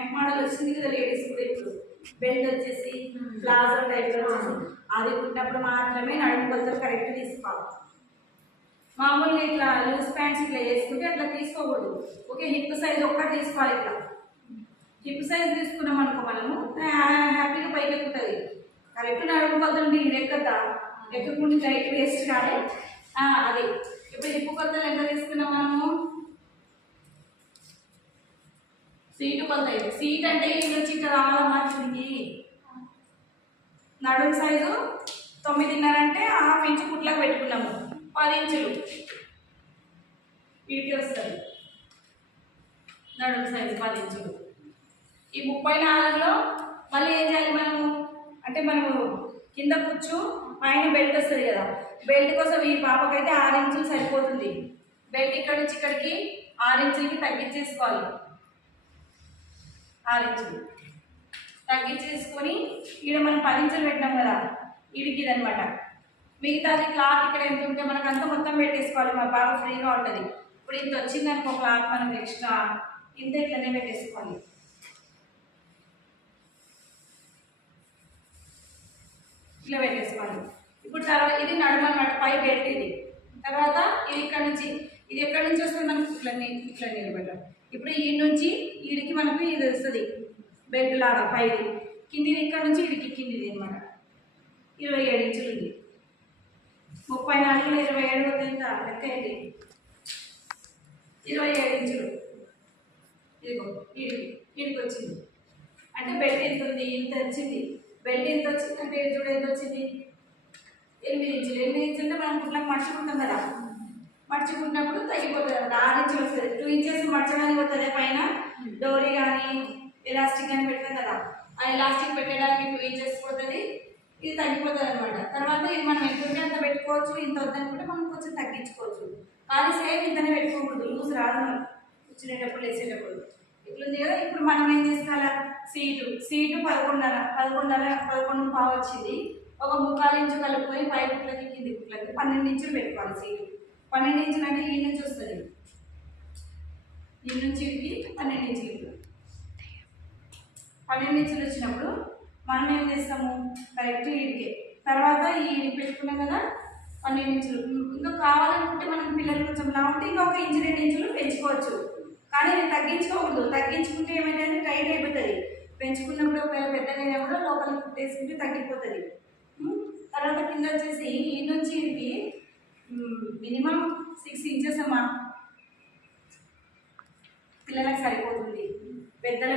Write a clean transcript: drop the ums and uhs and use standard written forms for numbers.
Pant model వచ్చింది కదా ladies కూడా ఇప్పుడు, బెల్ట్ వచ్చేసి ప్లాజో టైప్ వచ్చేసి అది కుట్టినప్పుడు మాత్రమే నడుము కొలతలు కరెక్ట్ తీసుకోవాలి. మామూలుగా ఇట్లా లూజ్ ప్యాంట్స్ ఇట్లా వేసుకుంటే అట్లా తీసుకోకూడదు. ఓకే, హిప్ సైజ్ ఒక్కటి తీసుకోవాలి. ఇట్లా హిప్ సైజ్ తీసుకున్నాం అనుకో మనము హ్యాపీగా పైకి ఎక్కుతుంది. కరెక్ట్ నడుము కొలతలు మీరు ఎక్కద్దా, ఎక్కకుండా డైట్ వేస్ట్ కాదు. అది ఇప్పుడు హిప్ కొలతలు ఎంత తీసుకున్నాం మనము, సీటు కొలత. సీట్ అంటే ఇది వచ్చి ఇక్కడ రావాలమ్మా కిందికి. నడుము సైజు 9.5 అంటే 1/2 ఇంచు కుట్లకు పెట్టుకున్నాము. 10 ఇంచులు వీటికి వస్తుంది నడుము సైజు 10 ఇంచులు. ఈ 34లో మళ్ళీ ఏం చేయాలి మనము అంటే, మనము కింద కూర్చు పైన బెల్ట్ వస్తుంది కదా, బెల్ట్ కోసం ఈ పాపకైతే 6 ఇంచులు సరిపోతుంది. బెల్ట్ ఇక్కడ నుంచి ఇక్కడికి 6 ఇంచులకి తగ్గించేసుకోవాలి. 6 ఇంచులు తగ్గించేసుకొని ఈడ మనం 10 ఇంచులు పెట్టినాం కదా, ఇడికి ఇదనమాట. మిగతాది క్లాత్ ఇక్కడ ఎంత ఉంటే మనకు అంతా మొత్తం పెట్టేసుకోవాలి. మా బాగా ఫ్రీగా ఉంటుంది. ఇప్పుడు ఇంత వచ్చింది అనుకో క్లాత్, మనం ఎక్స్ట్రా ఇంత ఇట్లనే పెట్టేసుకోవాలి. ఇట్లా పెట్టేసుకోవాలి. ఇప్పుడు తర్వాత ఇది నడుము అనమాట, పై బెల్ట్ ఇది. తర్వాత ఇది ఇక్కడ నుంచి, ఇది ఎక్కడి నుంచి వస్తుంది మనకు ఇట్లా నిలబెట్టాలి. ఇప్పుడు ఈ నుంచి ఈడికి మనకు ఇది వస్తుంది బెల్ట్ లాగా పైది, కిందిది ఇక్కడ నుంచి ఇడికి కిందిది అనమాట. 27 ఇంచులు ఉంది. 34లో 27 వద్ద ఎంత లెక్క ఏంటి, 27 ఇంచులు. ఇదిగో ఈడికి వచ్చింది అంటే బెల్ట్ ఎంత ఉంది, ఇంత వచ్చింది. బెల్ట్ ఎంత వచ్చింది అంటే చూడ ఎంత వచ్చింది, 8 ఇంచులు. 8 ఇంచులు అంటే మనం కుట్లకు మర్చుకుంటాం కదా, మర్చుకున్నప్పుడు తగ్గిపోతుంది అనమాట. 6 ఇంచులు వస్తుంది. 2 ఇంచెస్ మర్చడానికి పోతుంది. పైన డోరీ కానీ ఎలాస్టిక్ కానీ పెడతాం కదా, ఆ ఎలాస్టిక్ పెట్టడానికి 2 ఇంచెస్ పోతుంది. ఇది తగ్గిపోతుంది అనమాట. తర్వాత ఇది మనం ఎంత ఉంటే అంత పెట్టుకోవచ్చు, ఇంత వద్దనుకుంటే మనం కొంచెం తగ్గించుకోవచ్చు. కానీ సేమ్ ఇంతనే పెట్టుకోకూడదు, లూజ్ రాదు మనం కూర్చునేటప్పుడు లేచేటప్పుడు. ఇట్లుంది కదా. ఇప్పుడు మనం ఏం చేసుకోవాలి, సీటు 11 పావు వచ్చింది. ఒక 3/4 ఇంచు కలుపుకొని పై కుట్లకి కింది కుట్లకి 12 ఇంచులు పెట్టుకోవాలి. సీటు 12 ఇంచులు అంటే ఈ నుంచి వస్తుంది, ఈ నుంచి 12 ఇంచులు. 12 ఇంచులు వచ్చినప్పుడు మనం ఏం చేస్తాము, కరెక్ట్ ఈడికే. తర్వాత ఈ పెట్టుకున్నాం కదా 12 ఇంచులు. ఇంకా కావాలనుకుంటే మనం పిల్లలు కొంచెం లా ఉంటే ఇంకా 1 ఇంచు 2 ఇంచులు పెంచుకోవచ్చు. కానీ ఇది తగ్గించుకోకూడదు. తగ్గించుకుంటే ఏమైతే టైట్ అయిపోతుంది. పెంచుకున్నప్పుడు ఒకవేళ పెద్దగా కూడా లోపలికి కుట్టేసుకుంటే తగ్గిపోతుంది. తర్వాత కింద వచ్చేసి ఈ నుంచి ఇది మినిమం 6 ఇంచెస్ అమ్మా, పిల్లలకు సరిపోతుంది. పెద్దల